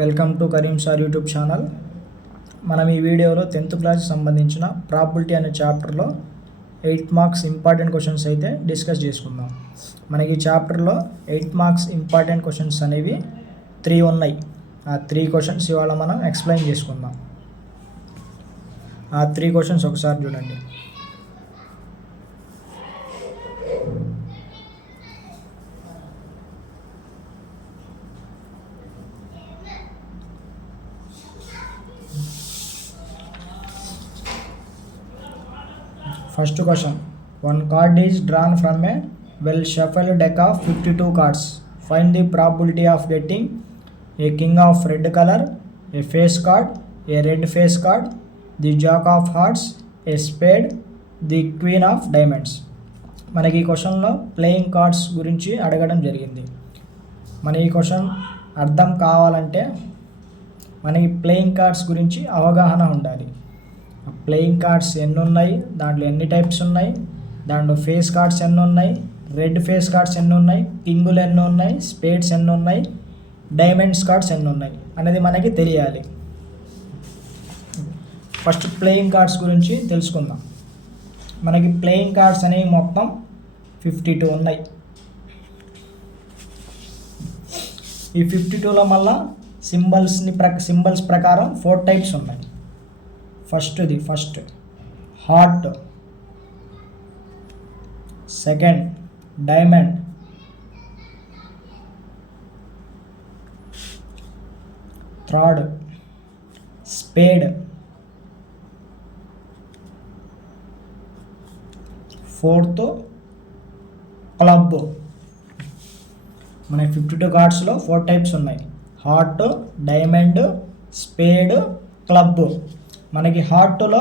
Welcome to Karim sir YouTube channel. మనం ఈ వీడియోలో 10th క్లాస్కి సంబంధించిన ప్రాబిలిటీ అనే చాప్టర్లో 8 మార్క్స్ ఇంపార్టెంట్ క్వశ్చన్స్ అయితే డిస్కస్ చేసుకుందాం. మనకి ఈ చాప్టర్లో 8 మార్క్స్ ఇంపార్టెంట్ క్వశ్చన్స్ అనేవి 3 ఉన్నాయి. ఆ 3 క్వశ్చన్స్ ఇవాళ మనం ఎక్స్ప్లెయిన్ చేసుకుందాం. ఆ 3 క్వశ్చన్స్ ఒకసారి చూడండి. First question. One card is drawn from a well shuffled deck of 52 cards. Find the probability of getting a king of red color, a face card, a red face card, the jack of hearts, a spade, the queen of diamonds. మనకి ఈ క్వశ్చన్లో playing cards గురించి అడగడం జరిగింది. మన ఈ question అర్థం కావాలంటే మనకి ప్లేయింగ్ కార్డ్స్ గురించి అవగాహన ఉండాలి. ప్లేయింగ్ కార్డ్స్ ఎన్ని ఉన్నాయి, దాంట్లో ఎన్ని టైప్స్ ఉన్నాయి, దాంట్లో ఫేస్ కార్డ్స్ ఎన్ని ఉన్నాయి, రెడ్ ఫేస్ కార్డ్స్ ఎన్ని ఉన్నాయి, కింగులు ఎన్ని ఉన్నాయి, స్పేడ్స్ ఎన్ని ఉన్నాయి, డైమండ్స్ కార్డ్స్ ఎన్ని ఉన్నాయి అనేది మనకి తెలియాలి. ఫస్ట్ ప్లేయింగ్ కార్డ్స్ గురించి తెలుసుకుందాం. మనకి ప్లేయింగ్ కార్డ్స్ అనేవి మొత్తం 52 ఉన్నాయి. ఈ 52లో మళ్ళా సింబల్స్ ప్రకారం 4 టైప్స్ ఉన్నాయి. First heart, second diamond, third spade, fourth club. మన 52 కార్డ్స్లో 4 టైప్స్ ఉన్నాయి. Heart, diamond, spade, club. మనకి హార్ట్లో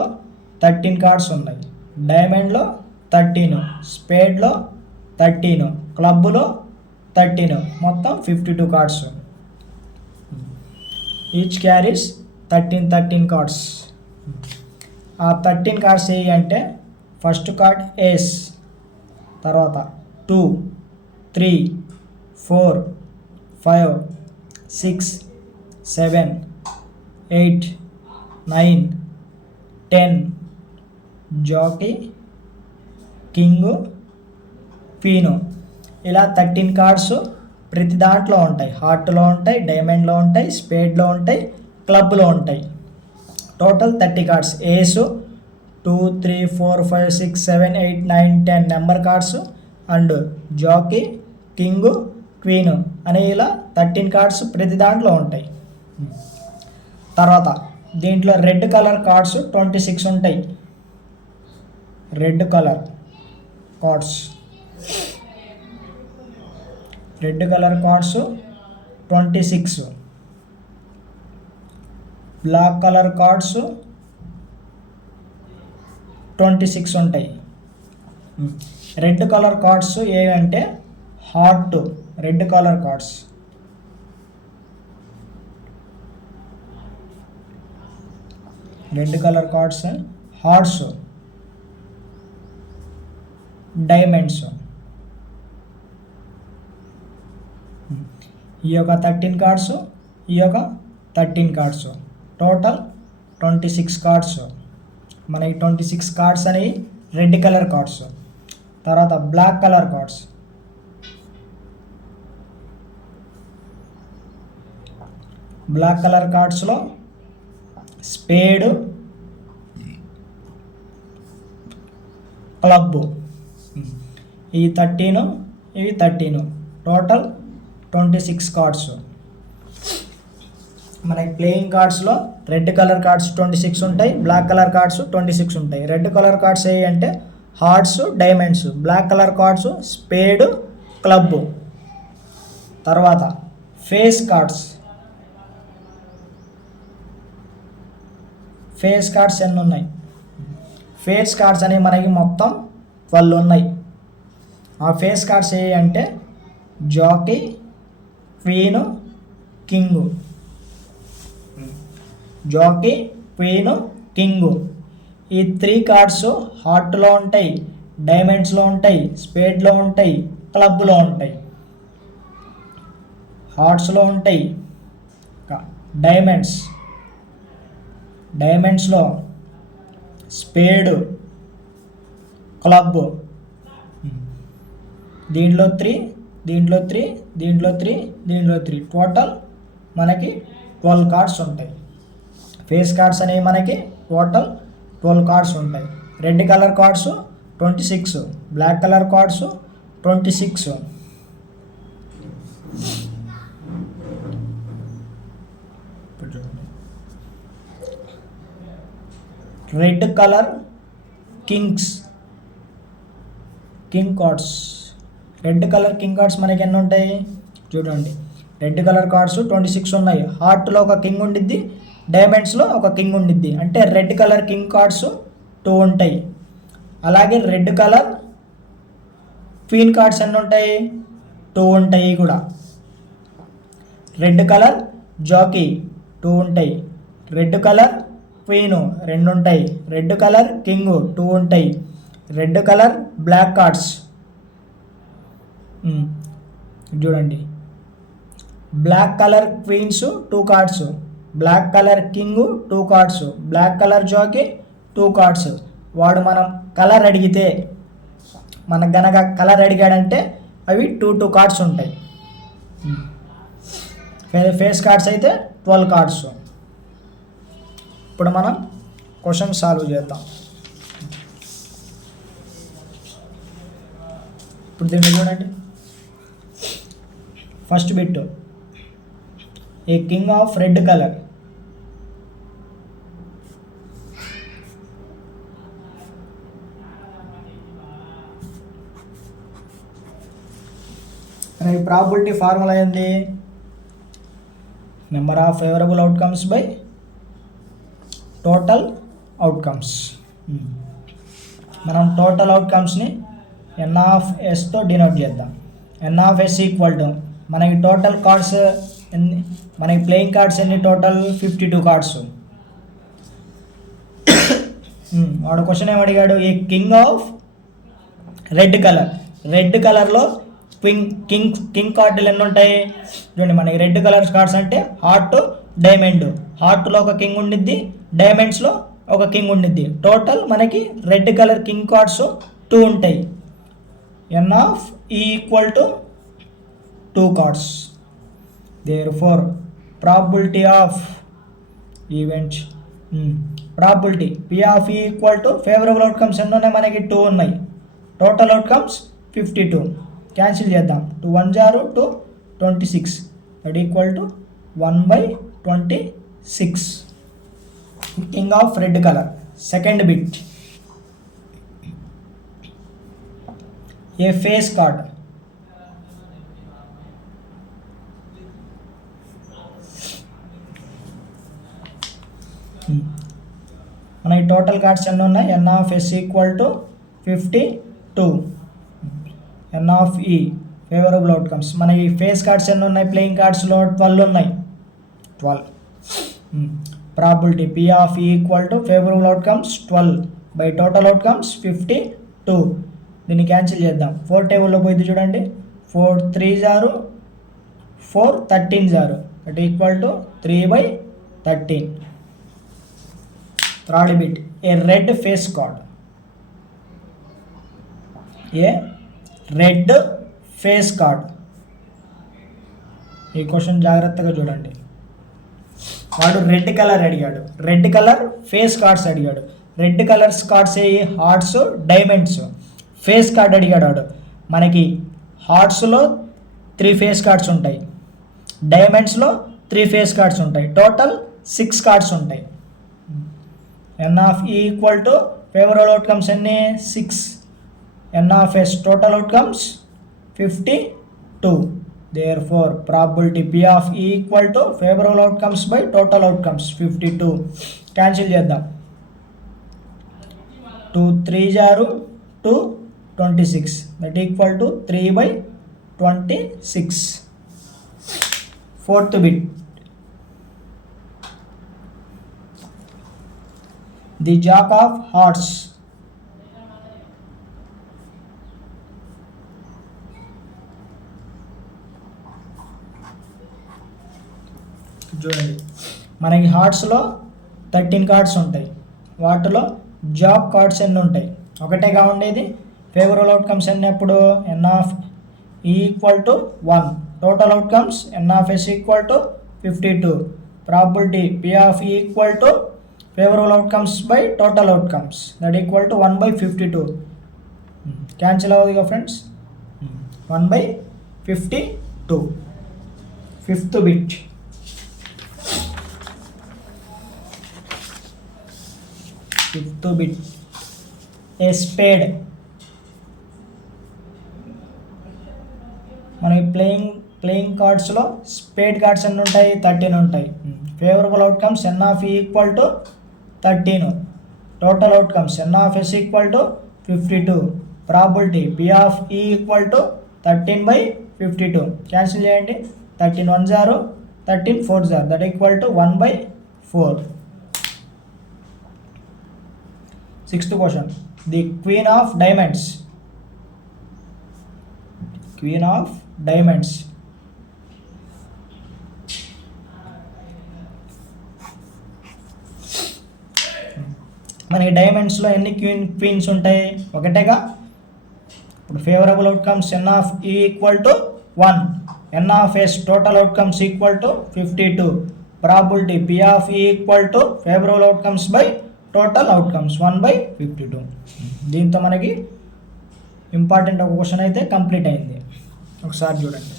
13 కార్డ్స్ ఉన్నాయి, డైమండ్లో 13, స్పేడ్లో 13, క్లబ్లో 13, మొత్తం 52 కార్డ్స్. Each carries 13 cards. ఆ 13 కార్డ్స్ ఏ అంటే ఫస్ట్ కార్డ్ ఏస్, తర్వాత 2, 3, 4, 5, 6, 7, 8, 9, 10, జాకీ, కింగ్, క్వీను. ఇలా 13 కార్డ్స్ ప్రతి దాంట్లో ఉంటాయి. హార్ట్లో ఉంటాయి, డైమండ్లో ఉంటాయి, స్పేడ్లో ఉంటాయి, క్లబ్లో ఉంటాయి. Total 30 cards. Ace 2, 3, 4, 5, 6, 7, 8, 9, 10 number cards and jack, king, queen అనే ఇలా 13 కార్డ్స్ ప్రతి దాంట్లో ఉంటాయి. తర్వాత దీంట్లో రెడ్ కలర్ కార్డ్స్ 26 ఉంటాయి. Red colour cards 26. Black colour cards 26 ఉంటాయి. రెడ్ కలర్ కార్డ్స్ ఏవంటే heart red colour cards, red colour cards, hearts, diamonds. ఈ యొక్క 13 కార్డ్స్, ఈ యొక్క 13 కార్డ్స్, టోటల్ 26 కార్డ్స్. మనకి 26 కార్డ్స్ అనేవి రెడ్ కలర్ కార్డ్స్. తర్వాత black colour cards. Black colour కార్డ్స్లో స్పేడ్, క్లబ్. ఈ 13, ఇవి 13, టోటల్ 26 కార్డ్స్. మనకి ప్లేయింగ్ కార్డ్స్లో రెడ్ కలర్ కార్డ్స్ 26 ఉంటాయి, బ్లాక్ కలర్ కార్డ్స్ 26 ఉంటాయి. రెడ్ కలర్ కార్డ్స్ ఏ అంటే hearts, diamonds. Black colour cards spade, club. తర్వాత ఫేస్ కార్డ్స్. ఫేస్ కార్డ్స్ ఎన్ని ఉన్నాయి? ఫేస్ కార్డ్స్ అనేవి మనకి మొత్తం 12 ఉన్నాయి. ఆ ఫేస్ కార్డ్స్ ఏ అంటే jack, queen, king. Jack, queen, king. ఈ 3 కార్డ్స్ హార్ట్లో ఉంటాయి, డైమండ్స్లో ఉంటాయి, స్పేడ్లో ఉంటాయి, క్లబ్లో ఉంటాయి. హార్ట్స్లో ఉంటాయి, డైమండ్స్లో స్పేడ్, క్లబ్, దీంట్లో 3, దీంట్లో 3, దీంట్లో 3, దీంట్లో 3, టోటల్ మనకి 12 కార్డ్స్ ఉంటాయి. ఫేస్ కార్డ్స్ అనేవి మనకి టోటల్ 12 కార్డ్స్ ఉంటాయి. Red colour cards 26, black colour cards 26. Red colour king cards, red colour king cards మనకి ఎన్ని ఉంటాయి చూడండి. రెడ్ కలర్ కార్డ్స్ 26 ఉన్నాయి. హార్ట్లో ఒక కింగ్ ఉండిద్ది, డైమండ్స్లో ఒక కింగ్ ఉండిద్ది. అంటే రెడ్ కలర్ కింగ్ కార్డ్స్ 2 ఉంటాయి. అలాగే రెడ్ కలర్ క్వీన్ కార్డ్స్ ఎన్ని ఉంటాయి 2 ఉంటాయి కూడా. రెడ్ కలర్ జాకీ 2 ఉంటాయి. రెడ్ కలర్ క్వీను 2 ఉంటాయి. రెడ్ కలర్ కింగ్ 2 ఉంటాయి. రెడ్ కలర్ బ్లాక్ కార్డ్స్ చూడండి. Black colour queens 2 cards, black colour king 2 cards, black colour jack 2 cards. వాడు మనం కలర్ అడిగితే, మనకు గనక కలర్ అడిగాడంటే అవి 2 కార్డ్స్ ఉంటాయి. ఫేస్ కార్డ్స్ అయితే 12 కార్డ్స్. ఇప్పుడు మనం క్వశ్చన్ సాల్వ్ చేద్దాం. ఇప్పుడు దీన్ని చూడండి. First bit, a king of red colour ఈ ప్రాబిలిటీ ఫార్ములా ఏంది? Number of favourable outcomes by total outcomes. మనం టోటల్ అవుట్కమ్స్ని NSతో డినోట్ చేద్దాం. NS ఈక్వల్ టు మనకి టోటల్ కార్డ్స్ ఎన్ని, మనకి ప్లేయింగ్ కార్డ్స్ ఎన్ని టోటల్ 52 కార్డ్స్. వాడు క్వశ్చన్ ఏం అడిగాడు? A king of red colour, red కలర్లో కింగ్ కార్డులు ఎన్ని ఉంటాయి చూడండి. మనకి రెడ్ కలర్ కార్డ్స్ అంటే హార్ట్, డైమండ్. హార్ట్లో ఒక కింగ్ ఉండిద్ది, డైమండ్స్లో ఒక కింగ్ ఉండిద్ది. టోటల్ మనకి రెడ్ కలర్ కింగ్ కార్డ్స్ 2 ఉంటాయి. NE equal to 2 cards. Therefore probability of event, probability P of E equal to favourable outcomes ఎన్ని ఉన్నాయి మనకి 2 ఉన్నాయి. Total outcomes 52. క్యాన్సిల్ చేద్దాం. 2 1 0 2 26 that equal to 1/26. King of red colour. Second bit, A face card, మనకి total cards ఎన్ని ఉన్నాయి? NS equal to 52. NE favourable outcomes. మనకి face cards ఎన్ని ఉన్నాయి? ప్లేయింగ్ కార్డ్స్లో 12 ఉన్నాయి. 12. Probability P of E equal to favourable outcomes 12 by total outcomes 52. దీన్ని cancel చేద్దాం. 4 టేబుల్లో పోయింది చూడండి. 4 3 0 4 13 0 that equal to 3/13. Third bit, A red face card, A red face card. ఈ క్వశ్చన్ జాగ్రత్తగా చూడండి. వాడు రెడ్ కలర్ అడిగాడు, రెడ్ కలర్ ఫేస్ కార్డ్స్ అడిగాడు. రెడ్ కలర్స్ కార్డ్స్ ఏ హార్ట్స్, డైమండ్స్. ఫేస్ కార్డ్ అడిగాడు వాడు. మనకి హార్ట్స్లో 3 ఫేస్ కార్డ్స్ ఉంటాయి, డైమండ్స్లో 3 ఫేస్ కార్డ్స్ ఉంటాయి. టోటల్ 6 కార్డ్స్ ఉంటాయి. NE equal to favourable outcomes ఎన్ని? 6. NS total outcomes 52. Therefore probability P of E equal to favourable outcomes by total outcomes 52. Cancel చేద్దాం. 2 3 0 2 26 that equal to 3/26. Fourth bit, the jack of hearts. చూడండి, మనకి హార్ట్స్లో 13 cards ఉంటాయి. వాటిలో job cards ఎన్ని ఉంటాయి? ఒకటేగా ఉండేది. Favourable outcomes ఎన్ని ఎప్పుడు? N of E equal to 1. Total outcomes n of S equal to 52. Probability P of E equal to favourable outcomes by total outcomes that equal to 1/52. Cancel అవుతుందిగా friends. 1/52. Fifth bit. A spade. మనకి playing కార్డ్స్లో spade cards ఎన్ని ఉంటాయి? 13 ఉంటాయి. Favourable outcomes n of E equal to 13. Total outcomes n of S equal to 52. Probability P of E equal to 13/52. Cancel చేయండి. 13 1 0, 13 4 0 that equal to 1/4. Sixth question. The queen of diamonds. మనకి డైమండ్స్లో ఎన్ని queens ఉంటాయి? ఒకటేగా. ఇప్పుడు favourable outcomes n of E equal to 1. N of S total outcomes equal to 52. Probability P of E equal to favourable outcomes by total outcomes 1/52. దీంతో మనకి important ఒక question అయితే కంప్లీట్ అయింది. ఒకసారి చూడండి.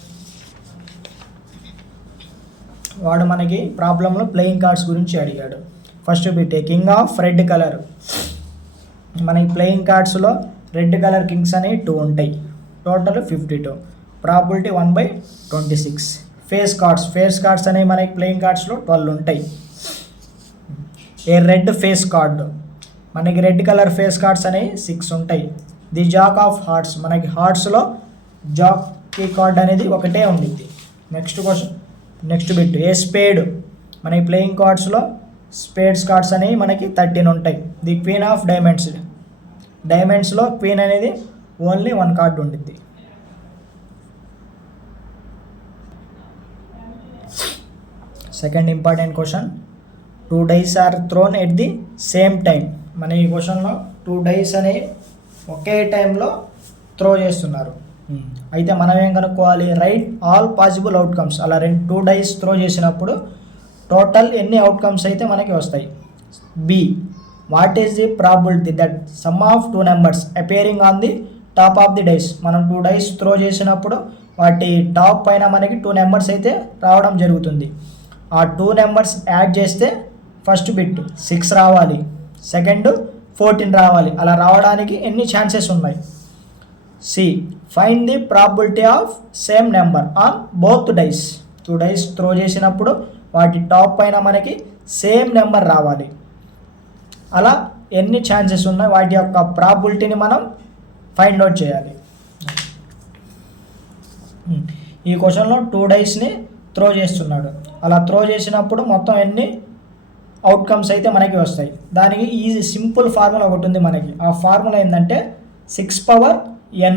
వాడు మనకి ప్రాబ్లంలో ప్లేయింగ్ కార్డ్స్ గురించి అడిగాడు. First bit, king of red colour. మనకి ప్లేయింగ్ కార్డ్స్లో రెడ్ కలర్ కింగ్స్ అనేవి 2 ఉంటాయి. టోటల్ 52. ప్రాబిలిటీ 1/26. ఫేస్ కార్డ్స్ అనేవి మనకి ప్లేయింగ్ కార్డ్స్లో 12 ఉంటాయి. A red face card. మనకి రెడ్ కలర్ ఫేస్ కార్డ్స్ అనేవి 6 ఉంటాయి. The jack of hearts. మనకి హార్ట్స్లో జాకీ కార్డ్ అనేది ఒకటే ఉండిద్ది. Next bit, a spade. మనకి ప్లేయింగ్ కార్డ్స్లో స్పేడ్స్ కార్డ్స్ అనేవి మనకి 13 ఉంటాయి. ది క్వీన్ ఆఫ్ డైమండ్స్లో క్వీన్ అనేది ఓన్లీ 1 కార్డు ఉండిద్ది. Second important question. 2 dice are thrown at the same time. మన ఈ క్వశ్చన్లో 2 dice అనేవి ఒకే టైంలో త్రో చేస్తున్నారు. అయితే మనం ఏం కనుక్కోవాలి? Right all possible outcomes. అలా 2 dice త్రో చేసినప్పుడు టోటల్ ఎన్ని అవుట్కమ్స్ అయితే మనకి వస్తాయి? B, what is the probability that sum of 2 numbers appearing on the top of the dice. మనం 2 dice త్రో చేసినప్పుడు వాటి టాప్ పైన మనకి 2 numbers అయితే రావడం జరుగుతుంది. ఆ 2 numbers యాడ్ చేస్తే ఫస్ట్ బిట్ 6 రావాలి, సెకండ్ 14 రావాలి. అలా రావడానికి ఎన్ని ఛాన్సెస్ ఉన్నాయి? C, find the probability of same number on both dice. 2 dice throw చేసినప్పుడు వాటి టాప్ పైన మనకి సేమ్ నెంబర్ రావాలి. అలా ఎన్ని ఛాన్సెస్ ఉన్నాయి వాటి యొక్క ప్రాబిలిటీని మనం ఫైండ్ అవుట్ చేయాలి. ఈ క్వశ్చన్లో 2 diceని త్రో చేస్తున్నాడు. అలా త్రో చేసినప్పుడు మొత్తం ఎన్ని అవుట్కమ్స్ అయితే మనకి వస్తాయి? దానికి ఈజీ సింపుల్ ఫార్ములా ఒకటి ఉంది మనకి. ఆ ఫార్ములా ఏంటంటే 6 power n.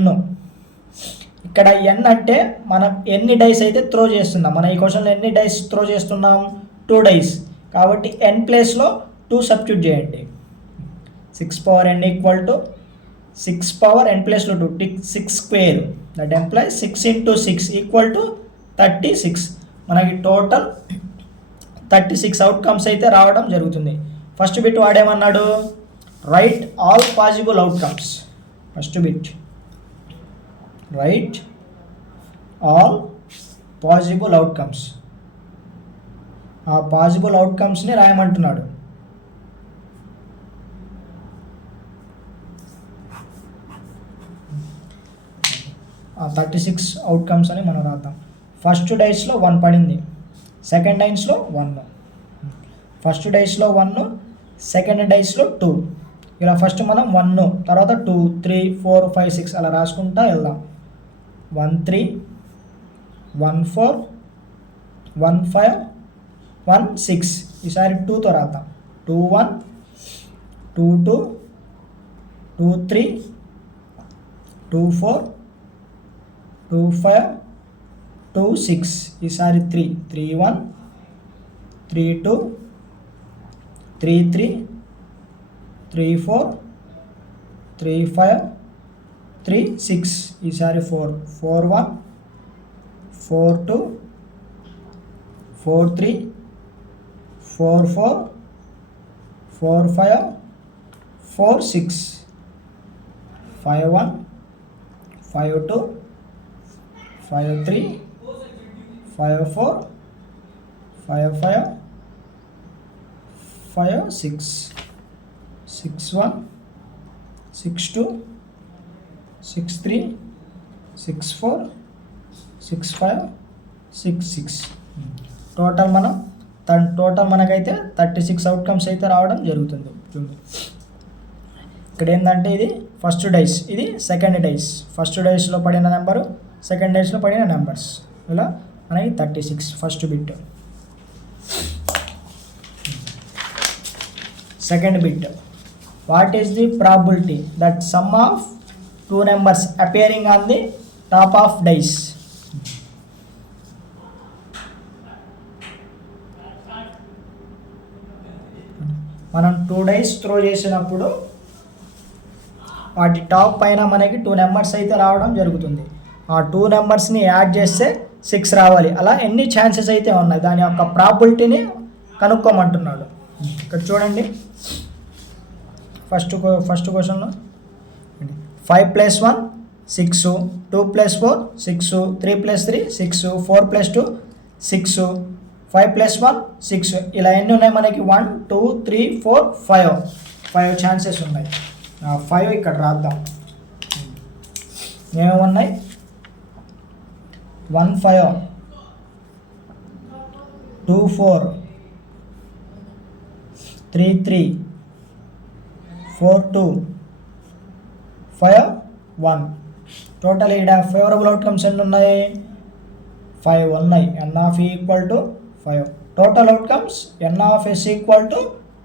ఇక్కడ n అంటే మనం ఎన్ని డైస్ అయితే త్రో చేస్తున్నాం. మన ఈ క్వశ్చన్లో ఎన్ని డైస్ త్రో చేస్తున్నాం? 2 dice. కాబట్టి n ప్లేస్లో 2 సబ్స్టిట్యూట్ చేయండి. 6 power n equal to 6 power n ప్లేస్లో 2, 6 square. దట్ ఎంప్లాయ్ 6 into 6 ఈక్వల్ టు 36. మనకి టోటల్ 36 అవుట్కమ్స్ అయితే రావడం జరుగుతుంది. ఫస్ట్ బిట్ వాడేమన్నాడు? Write all possible outcomes. First bit write all possible outcomes. ఆ పాసిబుల్ అవుట్కమ్స్ని రాయమంటున్నాడు. ఆ 36 అవుట్కమ్స్ అని మనం రాద్దాం. ఫస్ట్ డైస్లో 1 పడింది, సెకండ్ డైస్లో 1, ఫస్ట్ డైస్లో 1, సెకండ్ డైస్లో 2. ఇలా ఫస్ట్ మనం 1, తర్వాత 2, 3, 4, 5, 6 అలా రాసుకుంటా వెళ్దాం. 1 3, 1 4, 1 5, 1 6. ఈసారి 2తో రాద్దాం. 2 1, 2 2, 2 3, 2 4, 2 5, 2 6. ఈసారి 3 3 1, 3-2, 3-3, 3-4, 3-5, 3-6. ఈసారి 4, 4-1, 4-2, 4-3, 4-4, 4-5, 4-6, 5-1, 5-2, 5-3, 5-4, 5-5, 5-6, 6-1, 6-2, 6-3, 6-4, 6-5, 6-6. టోటల్ మనకైతే 36 అవుట్కమ్స్ అయితే రావడం జరుగుతుంది. ఇక్కడ ఏంటంటే ఇది ఫస్ట్ డైస్, ఇది సెకండ్ డైస్. ఫస్ట్ డైస్లో పడిన నెంబరు, సెకండ్ డైస్లో పడిన నెంబర్స్, ఇలా మనకి 36 first bit. Second bit, what is the probability that sum of 2 numbers appearing on the top of dice? మనం 2 డైస్ త్రో చేసినప్పుడు వాటి టాప్ పైన మనకి 2 నెంబర్స్ అయితే రావడం జరుగుతుంది. ఆ 2 నెంబర్స్ని యాడ్ చేస్తే 6 రావాలి. అలా ఎన్ని ఛాన్సెస్ అయితే ఉన్నాయి దాని యొక్క ప్రాబిలిటీని కనుక్కోమంటున్నాడు. ఇక్కడ చూడండి, ఫస్ట్ క్వశ్చన్లో 5 + 1 6, 2 + 4 6, 3 + 3 6, 4 + 2 6, 5 + 1 6. ఇలా ఎన్ని ఉన్నాయి మనకి? 1 2 3 4 5 ఛాన్సెస్ ఉన్నాయి. 5 ఇక్కడ రాద్దాం. ఏమేమున్నాయి? 1 5, 2 4, 3 3, 4 2, 5 1. టోటల్ ఇక్కడ ఫేవరబుల్ అవుట్కమ్స్ ఎన్ని ఉన్నాయి? 5 ఉన్నాయి. n(e) = 5. Total outcomes n(s) =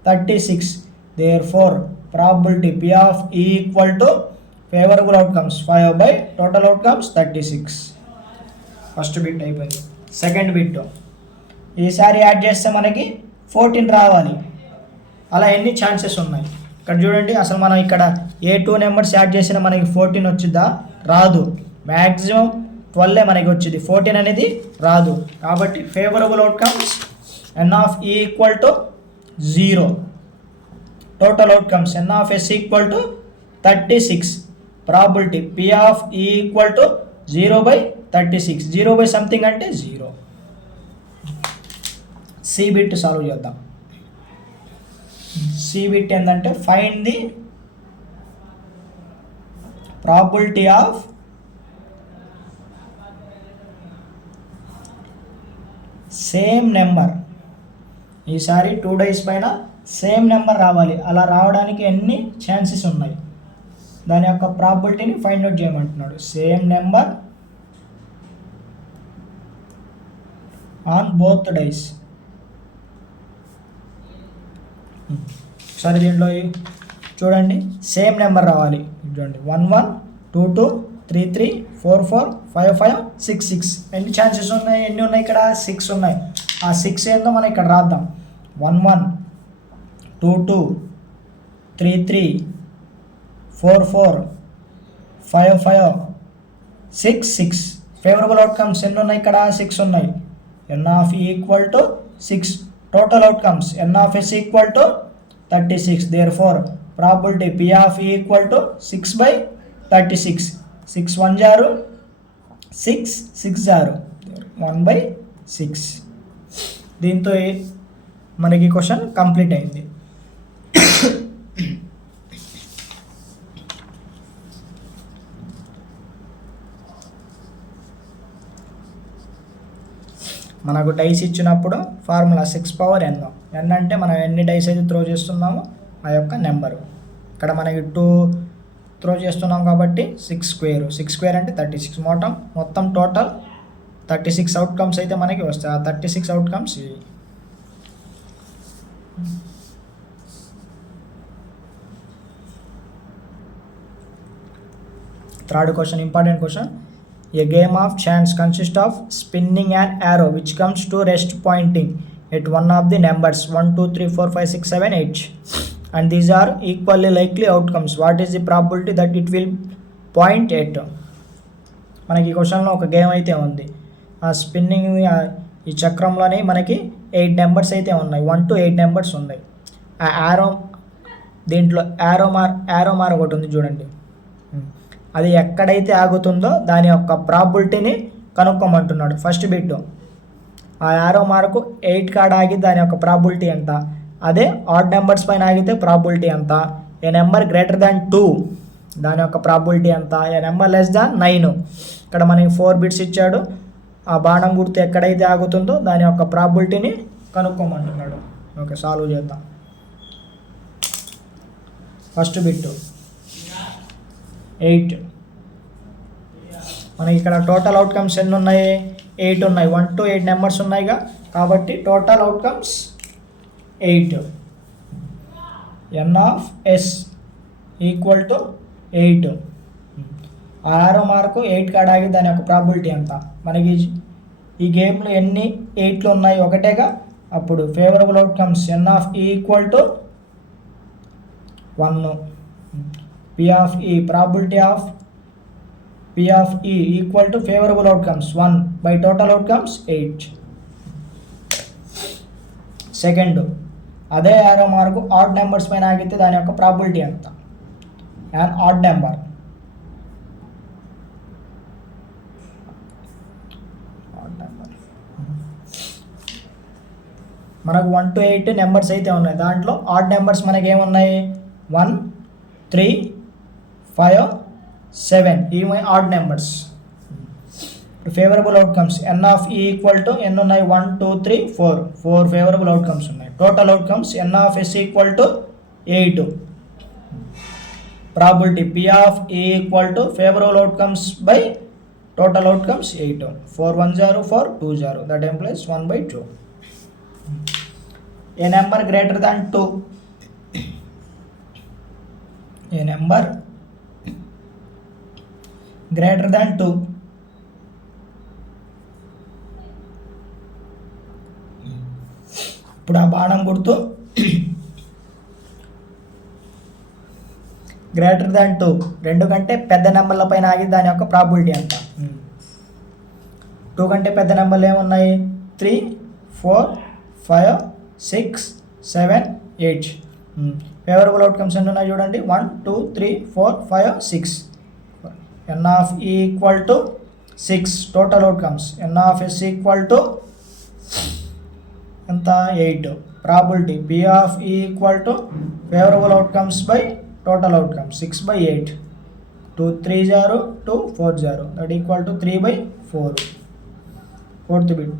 36. Therefore probability P(e) = favourable outcomes 5 by total outcomes 36. First bit అయిపోయింది. సెకండ్ బిట్, ఈసారి యాడ్ చేస్తే మనకి 14 రావాలి. అలా ఎన్ని ఛాన్సెస్ ఉన్నాయి? ఇక్కడ చూడండి, అసలు మనం ఇక్కడ ఏ 2 నెంబర్స్ యాడ్ చేసినా మనకి 14 వచ్చిద్దా? రాదు. మ్యాక్సిమం 12 మనకి వచ్చింది, 14 అనేది రాదు. కాబట్టి favourable outcomes n(e) = 0. Total outcomes n(s) = 36. Probability P(e) = 0 by 36. 0 by something అంటే 0. సి బిట్ సాల్వ్ చేద్దాం. సి బిట్ ఏంటంటే find the probability of same number. ఈసారి 2 డైస్ పైన సేమ్ నెంబర్ రావాలి. అలా రావడానికి ఎన్ని ఛాన్సెస్ ఉన్నాయి దాని యొక్క ప్రాబిలిటీని ఫైండ్ అవుట్ చేయమంటున్నాడు. Same number on both dice. ఒకసారి దీంట్లో చూడండి, సేమ్ నెంబర్ రావాలి. చూడండి, 1 1, 2 2, 3 3, 4 4, 5 5, 6 6. ఎన్ని ఛాన్సెస్ ఉన్నాయి? ఎన్ని ఉన్నాయి ఇక్కడ? 6 ఉన్నాయి. ఆ 6 ఏందో మనం ఇక్కడ రాద్దాం. 1 1, 2 2, 3 3, 4 4, 5 5, 6 6. ఫేవరబుల్ అవుట్కమ్స్ ఎన్ని ఉన్నాయి ఇక్కడ? 6 ఉన్నాయి. n(e) = 6. Total outcomes n(s) = 36. Therefore probability P(e) = 6 by 36. 6 1 0, 6 6 0, 1 by 6. దీంతో మనకి క్వశ్చన్ కంప్లీట్ అయింది. మనకు డైస్ ఇచ్చినప్పుడు ఫార్ములా 6 పవర్ n. n అంటే మనం ఎన్ని డైస్ అయితే త్రో చేస్తున్నామో ఆ యొక్క నెంబరు. ఇక్కడ మనకి 2 త్రో చేస్తున్నాం కాబట్టి 6 స్క్వేర్. 6 స్క్వేర్ అంటే 36. మొత్తం టోటల్ 36 అవుట్కమ్స్ అయితే మనకి వస్తాయి. ఆ 36 అవుట్కమ్స్ ఇవి. Third question, important question. A game of chance consists of spinning an arrow which comes to rest pointing at one of the numbers 1, 2, 3, 4, 5, 6, 7, 8, and these are equally likely outcomes. What is the probability that it will point at? మనకి ఈ క్వశ్చన్లో ఒక game అయితే ఉంది. ఆ spinning ఈ చక్రంలోనే మనకి 8 numbers అయితే ఉన్నాయి, 1 to 8 నెంబర్స్ ఉన్నాయి. ఆ దీంట్లో యారో మార్ ఒకటి ఉంది చూడండి, అది ఎక్కడైతే ఆగుతుందో దాని యొక్క ప్రాబిలిటీని కనుక్కోమంటున్నాడు. ఫస్ట్ బిట్ ఆ యారో మార్కు 8 కాడ ఆగి దాని యొక్క ప్రాబిలిటీ ఎంత, అదే ఆడ్ నెంబర్స్ పైన ఆగితే ప్రాబిలిటీ ఎంత, ఏ నెంబర్ గ్రేటర్ దాన్ 2 దాని యొక్క ప్రాబిలిటీ ఎంత, ఏ నెంబర్ లెస్ దాన్ 9. ఇక్కడ మనకి 4 బిట్స్ ఇచ్చాడు. ఆ బాణం గుర్తు ఎక్కడైతే ఆగుతుందో దాని యొక్క ప్రాబిలిటీని కనుక్కోమంటున్నాడు. ఓకే, సాల్వ్ చేద్దాం. First bit 8. మనకి ఇక్కడ టోటల్ అవుట్కమ్స్ ఎన్ని ఉన్నాయి, 8 ఉన్నాయి. 1 to 8 నెంబర్స్ ఉన్నాయిగా, కాబట్టి total outcomes 8. n(s) equal to 8. ఆరో మార్కు 8 కాడ ఆగి దాని యొక్క ప్రాబిలిటీ ఎంత. మనకి ఈ గేమ్లో ఎన్ని 8లు ఉన్నాయి, ఒకటేగా. అప్పుడు favourable outcomes n(e) equal to 1. p(e) probability of p(e) equal to favourable outcomes 1 by total outcomes 8. Second, అదే యారో మార్కు ఆడ్ నెంబర్స్ పైన ఆగితే దాని యొక్క ప్రాబిలిటీ ఎంత. అండ్ ఆడ్ నెంబర్ మనకు 1 to 8 నెంబర్స్ అయితే ఉన్నాయి. దాంట్లో ఆడ్ నెంబర్స్ మనకి ఏమున్నాయి, 1, 3, 5, 7 ఇవి odd numbers. Favourable outcomes n(e) equal to ఎన్ని ఉన్నాయి, 1, 2, 3, 4 ఫేవరబుల్ అవుట్కమ్స్ ఉన్నాయి. Total outcomes n(s) equal to 8. Probability p(e) equal to favourable outcomes by total outcomes 8. 4 1 0 4 2 0 that employees 1/2. A number greater than 2, A number greater than 2. ఇప్పుడు ఆ బాణం గుర్తు greater than 2 2 కంటే పెద్ద నెంబర్ల పైన ఆగి దాని యొక్క ప్రాబిలిటీ ఎంత. 2 కంటే పెద్ద నెంబర్లు ఏమున్నాయి, 3, 4, 5, 6, 7, 8. ఫేవరబుల్ అవుట్కమ్స్ ఎన్ని ఉన్నాయి చూడండి, 1, 2, 3, 4, 5, 6. n(e) equal to 6. Total outcomes n(s) equal to ఎంత, 8. Probability p(e) equal to favourable outcomes by total outcomes 6/8. 2 3 0 2 4 0 that equal to 3/4. Fourth bit,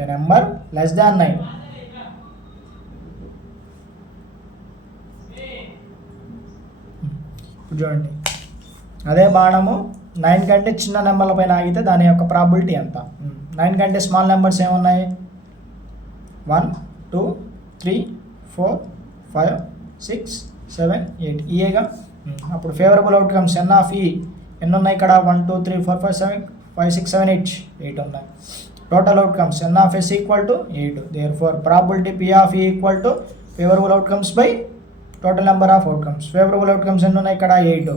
A number less than 9. ఇప్పుడు చూడండి, అదే బాణము 9 కంటే చిన్న నెంబర్ల పైన ఆగితే దాని యొక్క ప్రాబిలిటీ ఎంత. 9 కంటే స్మాల్ నెంబర్స్ ఏమున్నాయి, 1, 2, 3, 4, 5, 6, 7, 8 ఇయేగా. అప్పుడు ఫేవరబుల్ అవుట్కమ్స్ n(e) ఎన్ని ఉన్నాయి ఇక్కడ, 1 2 3 4 5 7 5 6 7 8 ఉన్నాయి. Total outcomes n(s) equal to 8. Therefore probability p(e) equal to favourable outcomes by total number of outcomes. Favourable outcomes ఎన్ని ఉన్నాయి ఇక్కడ, 8.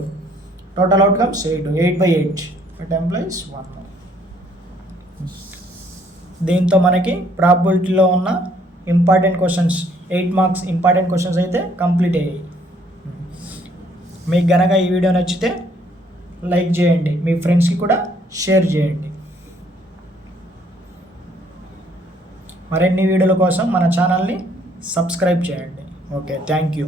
Total outcomes 8/8 it employees 1. దీంతో మనకి ప్రాబిలిటీలో ఉన్న important questions 8 marks important questions అయితే కంప్లీట్ అయ్యాయి. మీకు గనక ఈ వీడియో నచ్చితే లైక్ చేయండి, మీ ఫ్రెండ్స్కి కూడా షేర్ చేయండి. మరిన్ని వీడియోల కోసం మన ఛానల్ని సబ్స్క్రైబ్ చేయండి. Okay, thank you.